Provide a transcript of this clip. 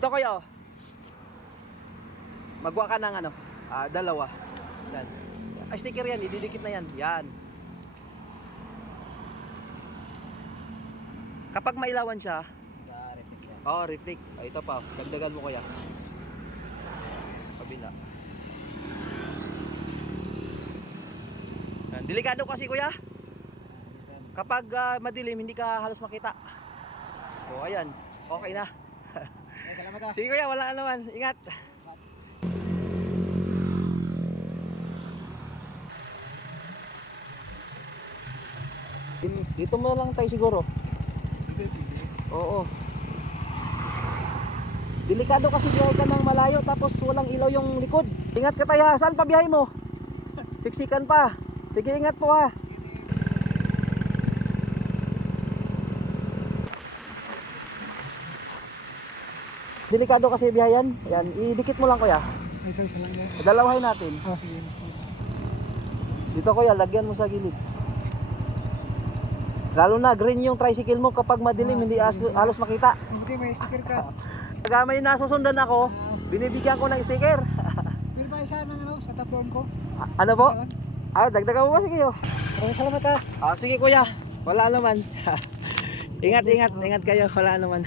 Ito kuya oh. Magwa ka ng ano, dalawa. Yan. Ay, sticker yan, ididikit na yan. Yan. Kapag mailawan siya, Reflect yan. oh, reflect. Ito pa, dagdagan mo kuya. Kabila. Yan. Delikado kasi kuya. Kapag madilim, hindi ka halos makita. O, ayan. Okay na. Ay, salamat ah. Sige kuya, wala ka naman. Ingat. Dito mo lang tayo siguro. Oo. Delikado kasi biyahe ka ng malayo tapos walang ilaw yung likod. Ingat ka tayo. Saan pa biyahe mo? Siksikan pa. Sige, ingat po ha. Delikado kasi biyayan. Ayan, idikit mo lang kuya. Ito, isa lang yan. Dalawahin natin. Oh, sige. Dito kuya, lagyan mo sa gilid. Lalo na green yung tricycle mo kapag madilim, hindi halos makita. Buti may sticker ka. Pag may nasusundan ako, binibigyan ko ng sticker. Pero ba isa ng ano, sa taplon ko? Ano po? Isa lang. Dagdagan mo ba? Sige oh. Maraming salamat ah. Sige kuya, wala naman. Ingat kayo, wala naman.